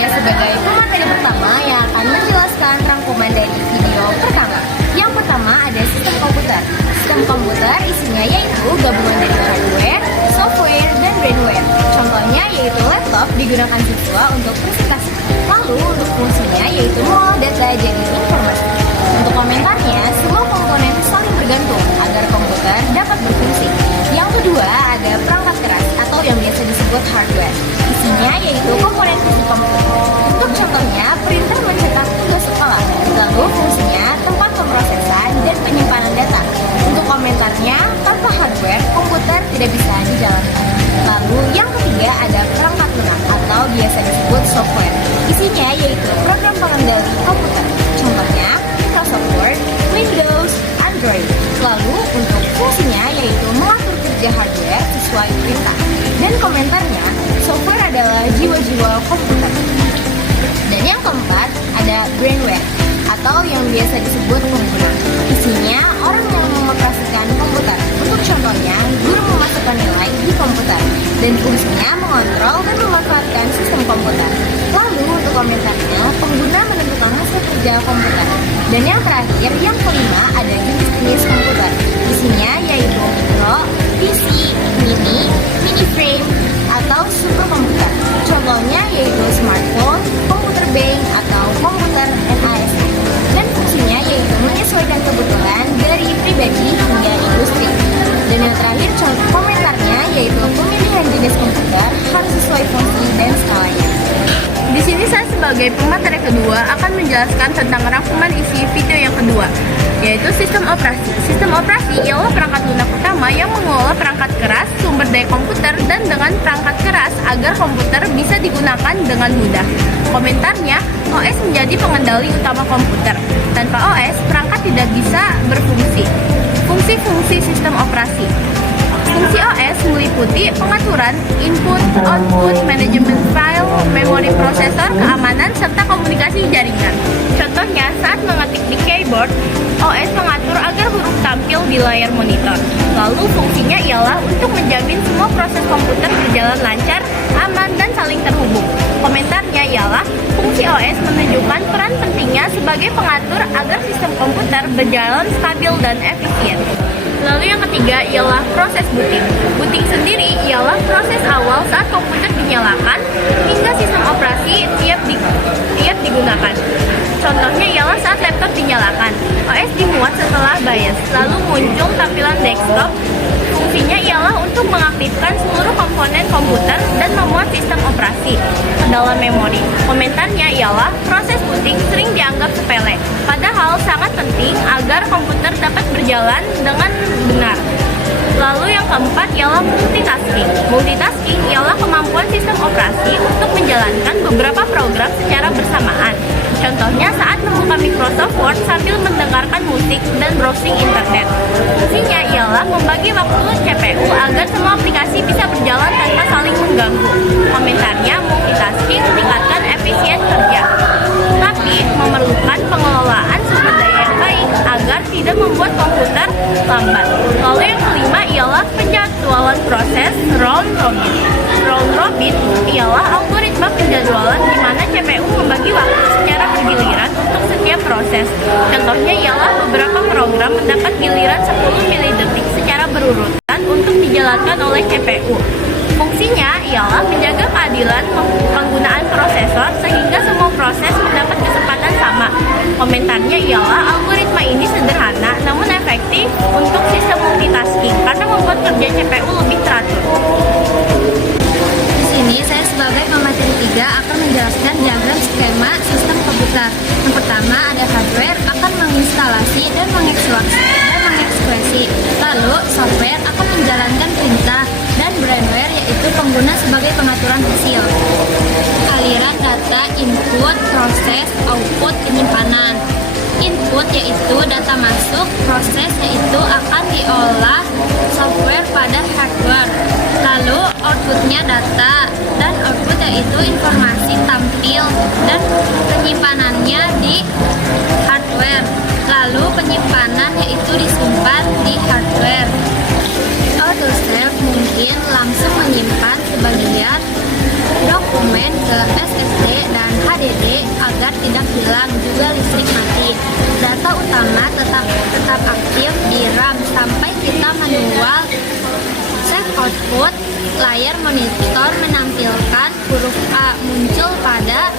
saya sebagai pemateri pertama yang akan menjelaskan rangkuman dari video pertama. Yang pertama ada sistem komputer. Sistem komputer isinya yaitu gabungan dari hardware, software, dan brainware. Contohnya yaitu laptop digunakan siswa untuk presentasi. Lalu untuk fungsinya yaitu mengolah data jadi informasi. Untuk komentarnya, semua komponen saling bergantung agar komputer dapat berfungsi. Yang kedua ada perangkat keras atau yang biasa disebut hardware. Isinya yaitu komponen fisik komputer. Untuk contohnya, printer mencetak tugas sekolah. Lalu fungsinya tempat pemrosesan dan penyimpanan data. Untuk komentarnya, tanpa hardware, komputer tidak bisa dijalankan. Lalu yang ketiga ada perangkat lunak atau biasa disebut software. Isinya yaitu program pengendali komputer. Contohnya Microsoft Word, Windows, Android. Lalu untuk fungsinya yaitu mengatur kerja hardware sesuai perintah. Dan komentarnya, software adalah jiwa-jiwa komputer. Dan yang keempat ada brainware atau yang biasa disebut pengguna. Isinya orang yang mengoperasikan komputer. Untuk contohnya, guru memasukkan nilai di komputer dan fungsinya mengontrol dan memanfaatkan sistem komputer. Lalu untuk komentarnya, pengguna menentukan hasil kerja komputer. Dan yang terakhir, yang kelima ada jenis-jenis komputer. Isinya yaitu mikro, PC, mini frame, atau superkomputer. Contohnya yaitu smartphone, komputer bank, atau komputer NAS. Dan fungsinya yaitu menyesuaikan kebutuhan dari pribadi hingga industri. Dan yang terakhir contoh komentarnya yaitu pemilihan jenis komputer harus sesuai fungsi dan skalanya. Di sini saya sebagai pemateri kedua akan menjelaskan tentang rangkuman isi video yang kedua, yaitu sistem operasi. Sistem operasi ialah perangkat lunak utama yang mengelola perangkat keras, sumber daya komputer, dan dengan perangkat keras agar komputer bisa digunakan dengan mudah. Komentarnya, OS menjadi pengendali utama komputer. Tanpa OS, perangkat tidak bisa berfungsi. Fungsi-fungsi sistem operasi. Fungsi OS meliputi pengaturan, input, output, manajemen file, memori prosesor, keamanan, serta komunikasi jaringan. Contohnya, saat mengetik di keyboard, OS mengatur agar huruf tampil di layar monitor. Lalu fungsinya ialah untuk menjamin semua proses komputer berjalan lancar, aman, dan saling terhubung. Komentarnya ialah, fungsi OS menunjukkan peran pentingnya sebagai pengatur agar sistem komputer berjalan stabil dan efisien. Lalu yang ketiga ialah proses booting. Booting sendiri ialah proses awal saat komputer dinyalakan hingga sistem operasi siap digunakan. Contohnya ialah saat laptop dinyalakan, OS dimuat setelah BIOS, lalu muncul tampilan desktop. Fungsinya ialah untuk mengaktifkan seluruh komponen komputer dan memuat sistem operasi ke dalam memori. Komentarnya ialah proses booting sering dianggap sepele, padahal sangat penting agar komputer dapat berjalan dengan benar. Lalu yang keempat ialah multitasking. Multitasking ialah kemampuan sistem operasi untuk menjalankan beberapa program secara bersamaan. Contohnya saat membuka Microsoft Word sambil mendengarkan musik dan browsing internet. Fungsinya ialah membagi waktu CPU agar semua aplikasi bisa berjalan tanpa saling mengganggu. Komentarnya, multitasking meningkatkan efisien kerja, tapi memerlukan pengelolaan sumber daya yang baik agar tidak membuat komputer lambat. Lalu yang kelima ialah penjadwalan proses round robin. Round robin ialah algoritma penjadwalan di mana CPU membagi waktu secara bergiliran untuk setiap proses. Contohnya ialah beberapa program mendapat giliran 10 milidetik secara berurutan untuk dijalankan oleh CPU. Fungsinya ialah menjaga keadilan penggunaan prosesor sehingga semua proses mendapat kesempatan sama. Komentarnya ialah algoritma ini sederhana namun efektif untuk sistem multitasking karena membuat kerja CPU lebih teratur. Di sini saya sebagai pemateri 3 akan menjelaskan diagram skema sistem komputer. Yang pertama ada hardware akan menginstalasi dan mengeksekusi. Lalu software akan menjalankan perintah dan brainware yaitu pengguna sebagai pengaturan hasil. Aliran data input, proses, output, penyimpanan. Input yaitu data masuk, proses yaitu akan diolah software pada hardware. Lalu outputnya data dan output yaitu informasi tampil dan penyimpanannya di hardware. Lalu penyimpanan yaitu disimpan di hardware. Autosave mungkin langsung menyimpan sebagian dokumen ke SSD dan HDD agar tidak hilang, juga listrik mati. Data utama tetap aktif di RAM sampai kita manual save output. Layar monitor menampilkan huruf A muncul pada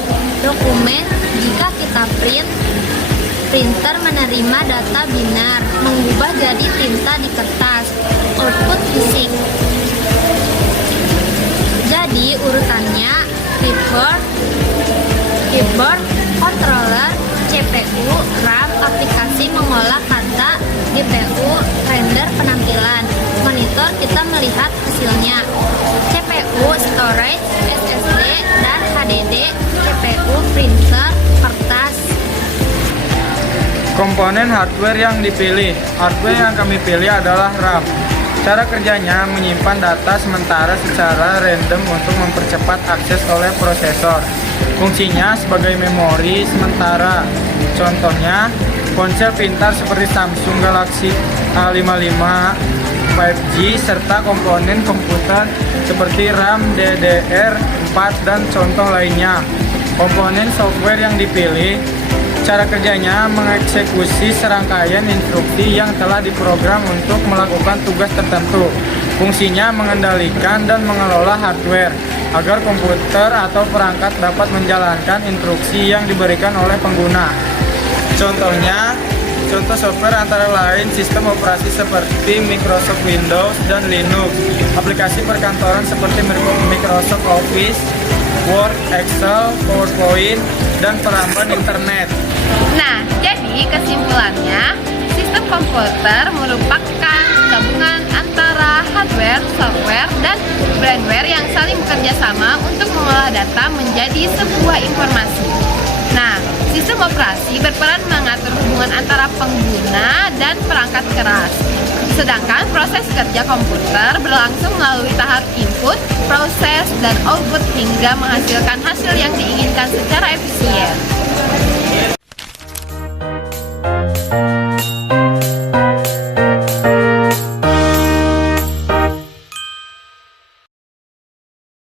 dokumen jika kita print. Printer menerima data binar, mengubah jadi tinta di kertas. Output fisik. Jadi urutannya keyboard, controller, CPU, RAM, aplikasi mengolah kata, GPU, render penampilan, monitor kita melihat hasilnya, CPU, storage, SSD, dan HDD, CPU, printer, kertas. Komponen hardware yang dipilih. Hardware yang kami pilih adalah RAM. Cara kerjanya menyimpan data sementara secara random untuk mempercepat akses oleh prosesor. Fungsinya sebagai memori sementara. Contohnya, ponsel pintar seperti Samsung Galaxy A55, 5G, serta komponen komputer seperti RAM, DDR4, dan contoh lainnya. Komponen software yang dipilih. Cara kerjanya mengeksekusi serangkaian instruksi yang telah diprogram untuk melakukan tugas tertentu. Fungsinya mengendalikan dan mengelola hardware agar komputer atau perangkat dapat menjalankan instruksi yang diberikan oleh pengguna. Contoh software antara lain sistem operasi seperti Microsoft Windows dan Linux, aplikasi perkantoran seperti Microsoft Office, Word, Excel, PowerPoint, dan peramban internet. Nah, jadi kesimpulannya, sistem komputer merupakan gabungan antara hardware, software, dan brandware yang saling bekerja sama untuk mengolah data menjadi sebuah informasi. Nah, sistem operasi berperan mengatur hubungan antara pengguna dan perangkat keras. Sedangkan proses kerja komputer berlangsung melalui tahap input, proses, dan output hingga menghasilkan hasil yang diinginkan secara efisien.